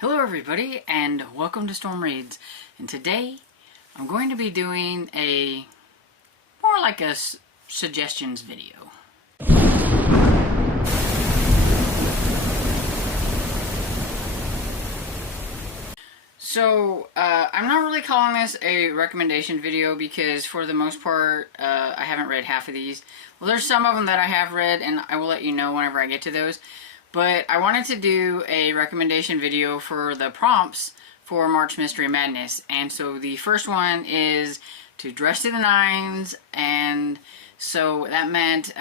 Hello everybody and welcome to Storm Reads, and today I'm going to be doing a more like a suggestions video. So I'm not really calling this a recommendation video because for the most part I haven't read half of these. Well, there's some of them that I have read and I will let you know whenever I get to those. But I wanted to do a recommendation video for the prompts for March Mystery Madness. And so the first one is to dress to the nines. And so that meant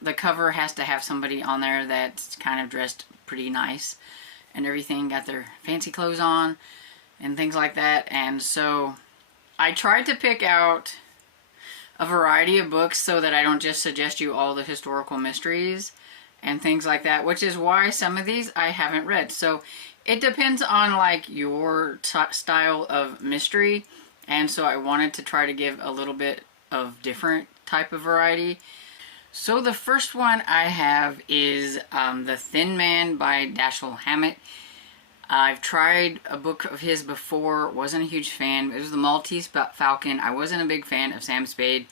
the cover has to have somebody on there that's kind of dressed pretty nice and everything, got their fancy clothes on and things like that. And so I tried to pick out a variety of books so that I don't just suggest you all the historical mysteries and things like that, which is why some of these I haven't read. So it depends on like your style of mystery, and so I wanted to try to give a little bit of different type of variety. So the first one I have is The Thin Man by Dashiell Hammett. I've tried a book of his before, wasn't a huge fan. It was The Maltese Falcon. I wasn't a big fan of Sam Spade.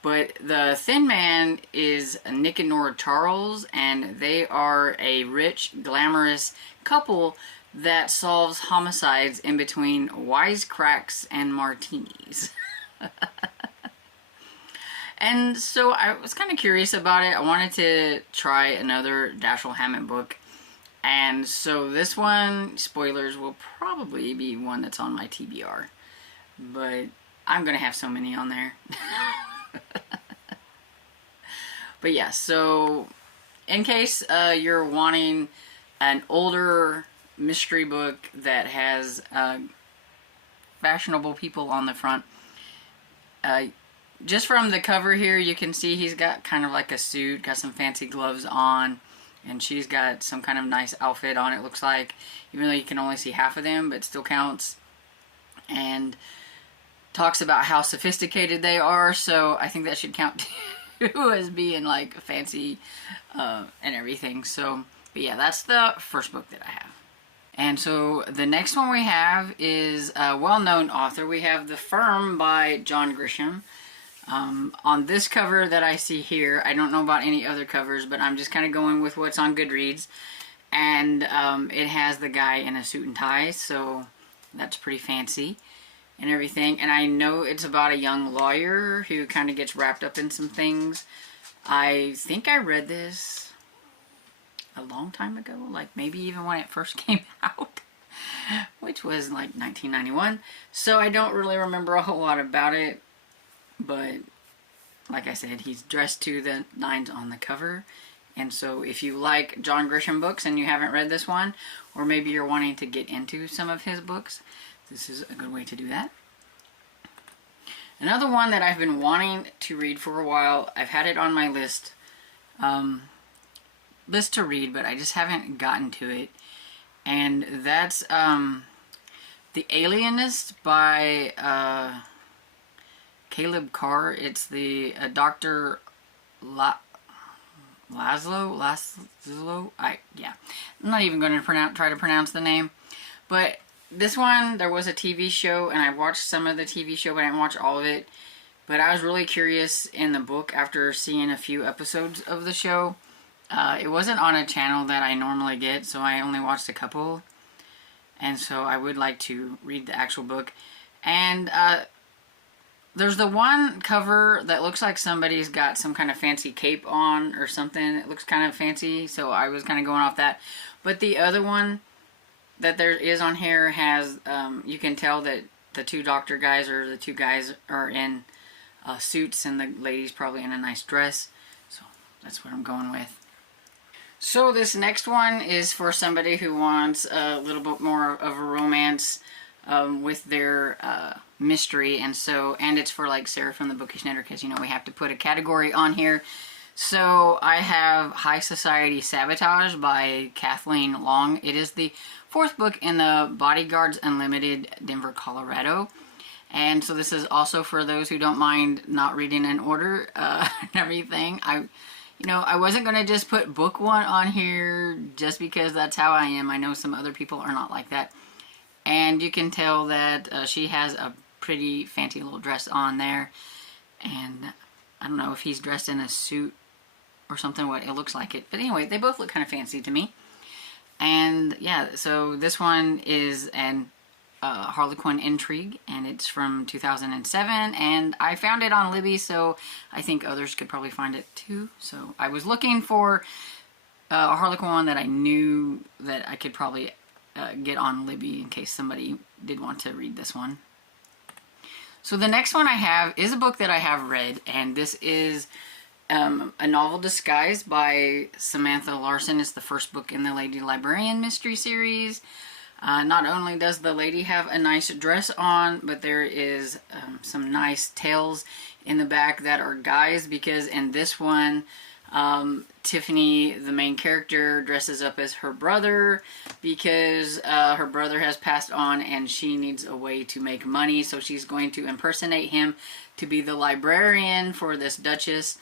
But The Thin Man is Nick and Nora Charles, and they are a rich, glamorous couple that solves homicides in between wisecracks and martinis. And so I was kind of curious about it. I wanted to try another Dashiell Hammett book. And so this one, spoilers, will probably be one that's on my TBR. But I'm going to have so many on there. But yeah, so in case you're wanting an older mystery book that has fashionable people on the front, just from the cover here you can see he's got kind of like a suit, got some fancy gloves on, and she's got some kind of nice outfit on, it looks like, even though you can only see half of them, but it still counts. And talks about how sophisticated they are, so I think that should count too as being like fancy and everything. So, but yeah, that's the first book that I have. And so the next one we have is a well-known author. We have The Firm by John Grisham. On this cover that I see here, I don't know about any other covers, but I'm just kind of going with what's on Goodreads. And it has the guy in a suit and tie, so that's pretty fancy and everything. And I know it's about a young lawyer who kind of gets wrapped up in some things. I think I read this a long time ago, like maybe even when it first came out, which was like 1991. So I don't really remember a whole lot about it, but like I said, he's dressed to the nines on the cover. And so if you like John Grisham books and you haven't read this one, or maybe you're wanting to get into some of his books, this is a good way to do that. Another one that I've been wanting to read for a while, I've had it on my list to read, but I just haven't gotten to it. And that's The Alienist by Caleb Carr. It's the Dr. Laszlo? Yeah. I'm not even going to try to pronounce the name. But this one, there was a TV show, and I watched some of the TV show, but I didn't watch all of it. But I was really curious in the book after seeing a few episodes of the show. It wasn't on a channel that I normally get, so I only watched a couple. And so I would like to read the actual book. And there's the one cover that looks like somebody's got some kind of fancy cape on or something. It looks kind of fancy, so I was kind of going off that. But the other one that there is on here has, you can tell that the two doctor guys, or the two guys, are in suits, and the lady's probably in a nice dress. So that's what I'm going with. So this next one is for somebody who wants a little bit more of a romance with their mystery, and it's for like Sarah from the Bookish Knitter, because you know we have to put a category on here. So I have High Society Sabotage by Kathleen Long. It is the fourth book in the Bodyguards Unlimited Denver, Colorado. And so this is also for those who don't mind not reading in order and everything. You know, I wasn't going to just put book one on here just because that's how I am. I know some other people are not like that. And you can tell that she has a pretty fancy little dress on there. And I don't know if he's dressed in a suit or something, what it looks like it. But anyway, they both look kind of fancy to me. And yeah, so this one is an Harlequin Intrigue, and it's from 2007, and I found it on Libby, so I think others could probably find it too. So I was looking for a Harlequin one that I knew that I could probably get on Libby in case somebody did want to read this one. So the next one I have is a book that I have read, and this is a novel disguised by Samantha Larson. It's the first book in the Lady Librarian mystery series. Not only does the lady have a nice dress on, but there is some nice tails in the back that are guys, because in this one, Tiffany, the main character, dresses up as her brother because her brother has passed on and she needs a way to make money, so she's going to impersonate him to be the librarian for this duchess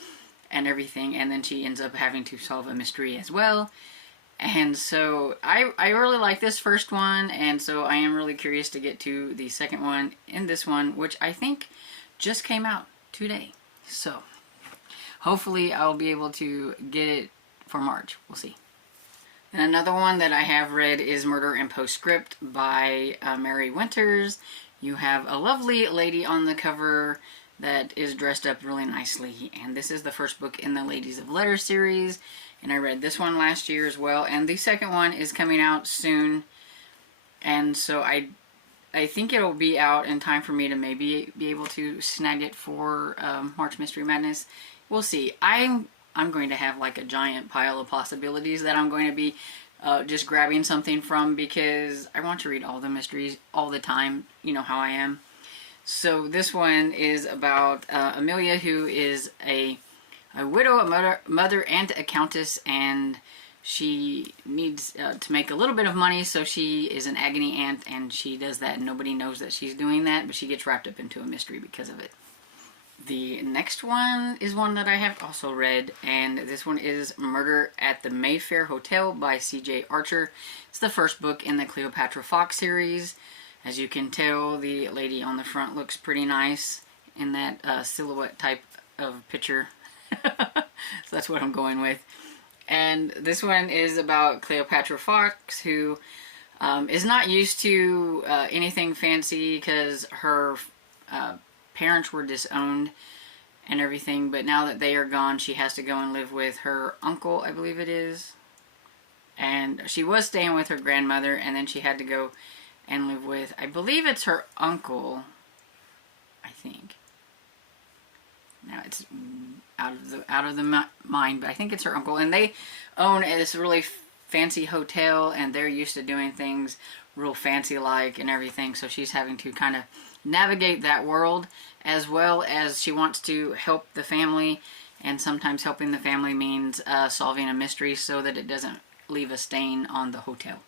and everything, and then she ends up having to solve a mystery as well. And so I really like this first one, and so I am really curious to get to the second one in this one, which I think just came out today. So hopefully I'll be able to get it for March. We'll see. And another one that I have read is Murder and Postscript by Mary Winters. You have a lovely lady on the cover that is dressed up really nicely, and this is the first book in the Ladies of Letters series. And I read this one last year as well, and the second one is coming out soon, and so I think it'll be out in time for me to maybe be able to snag it for March Mystery Madness. We'll see. I'm going to have like a giant pile of possibilities that I'm going to be just grabbing something from, because I want to read all the mysteries all the time. You know how I am. So this one is about Amelia, who is a widow, a mother, and a countess, and she needs to make a little bit of money, so she is an agony aunt, and she does that, and nobody knows that she's doing that, but she gets wrapped up into a mystery because of it. The next one is one that I have also read, and this one is Murder at the Mayfair Hotel by C.J. Archer. It's the first book in the Cleopatra Fox series. As you can tell, the lady on the front looks pretty nice in that silhouette type of picture. So that's what I'm going with. And this one is about Cleopatra Fox, who is not used to anything fancy because her parents were disowned and everything, but now that they are gone, she has to go and live with her uncle, I believe it is. And she was staying with her grandmother, and then she had to go and live with, I believe it's her uncle, I think. Now it's out of the mind, but I think it's her uncle, and they own this really fancy hotel, and they're used to doing things real fancy like and everything, so she's having to kind of navigate that world, as well as she wants to help the family, and sometimes helping the family means solving a mystery so that it doesn't leave a stain on the hotel.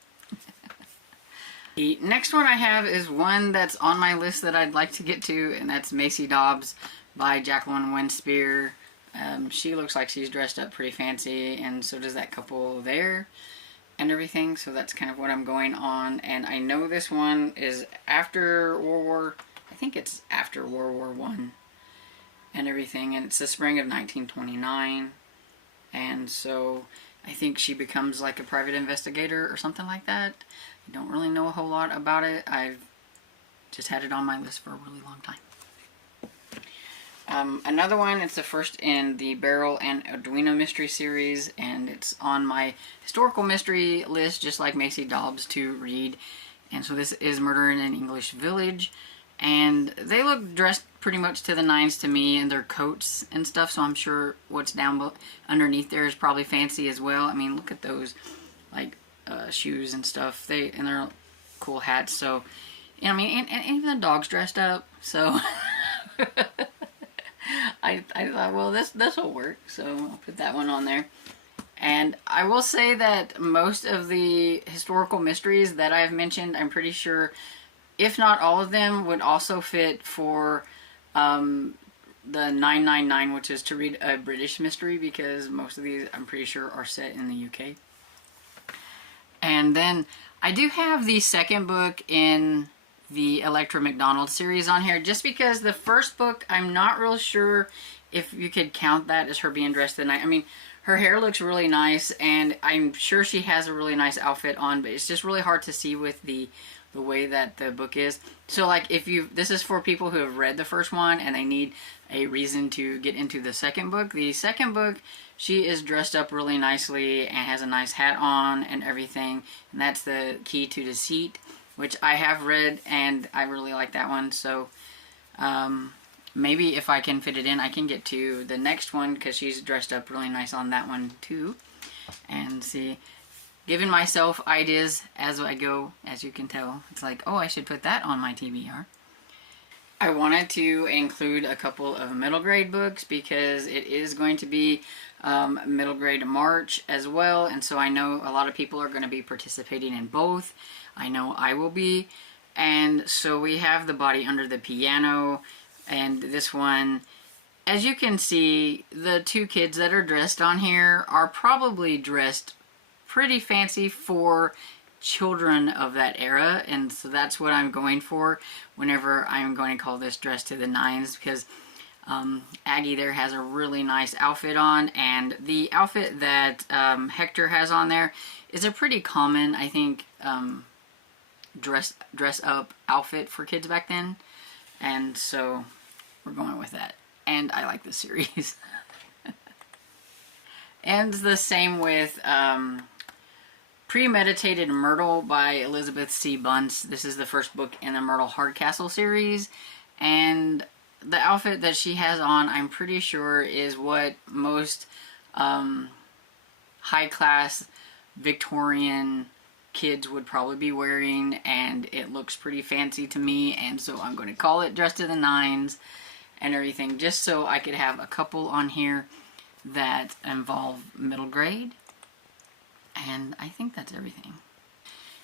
The next one I have is one that's on my list that I'd like to get to, and that's Macy Dobbs by Jacqueline Winspear. She looks like she's dressed up pretty fancy, and so does that couple there and everything, so that's kind of what I'm going on. And I know this one is after I think it's after World War I and everything, and it's the spring of 1929, and so I think she becomes like a private investigator or something like that. I don't really know a whole lot about it. I've just had it on my list for a really long time. Another one, it's the first in the Beryl and Edwina mystery series, and it's on my historical mystery list, just like Macy Dobbs, to read. And so this is Murder in an English Village, and they look dressed pretty much to the nines to me in their coats and stuff, so I'm sure what's down underneath there is probably fancy as well. I mean, look at those, like, shoes and stuff, and their cool hats, so, you know, I mean, and even the dog's dressed up, so... I thought, well, this will work, so I'll put that one on there. And I will say that most of the historical mysteries that I've mentioned, I'm pretty sure, if not all of them, would also fit for the 999, which is to read a British mystery, because most of these I'm pretty sure are set in the UK. And then I do have the second book in the Electra McDonald series on here, just because the first book, I'm not real sure if you could count that as her being dressed at night. I mean, her hair looks really nice, and I'm sure she has a really nice outfit on, but it's just really hard to see with the way that the book is. So like, if you, this is for people who have read the first one and they need a reason to get into the second book. The second book, she is dressed up really nicely and has a nice hat on and everything, and that's the Key to Deceit, which I have read and I really like that one. So maybe if I can fit it in, I can get to the next one, because she's dressed up really nice on that one too. And see, giving myself ideas as I go, as you can tell. It's like, oh, I should put that on my TBR. I wanted to include a couple of middle grade books, because it is going to be middle grade March as well, and so I know a lot of people are going to be participating in both. I know I will be. And so we have The Body Under the Piano, and this one, as you can see, the two kids that are dressed on here are probably dressed pretty fancy for children of that era, and so that's what I'm going for whenever I'm going to call this Dress to the Nines, because Aggie there has a really nice outfit on, and the outfit that Hector has on there is a pretty common, I think, dress up outfit for kids back then, and so we're going with that. And I like this series. And the same with Premeditated Myrtle by Elizabeth C. Bunce. This is the first book in the Myrtle Hardcastle series, and the outfit that she has on, I'm pretty sure, is what most high-class Victorian kids would probably be wearing, and it looks pretty fancy to me, and so I'm going to call it Dress to the Nines and everything, just so I could have a couple on here that involve middle grade. And I think that's everything.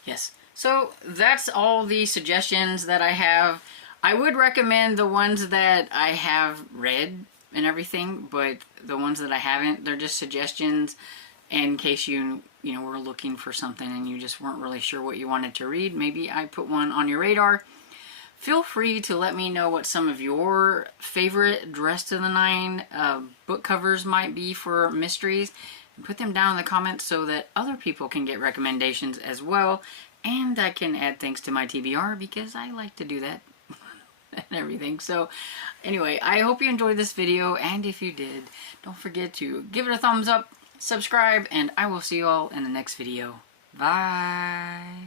Yes, so that's all the suggestions that I have. I would recommend the ones that I have read and everything, but the ones that I haven't, they're just suggestions in case you were looking for something and you just weren't really sure what you wanted to read. Maybe I put one on your radar. Feel free to let me know what some of your favorite Dress to the Nine book covers might be for mysteries. Put them down in the comments so that other people can get recommendations as well, and I can add things to my TBR, because I like to do that and everything. So anyway, I hope you enjoyed this video, and if you did, don't forget to give it a thumbs up, subscribe, and I will see you all in the next video. Bye!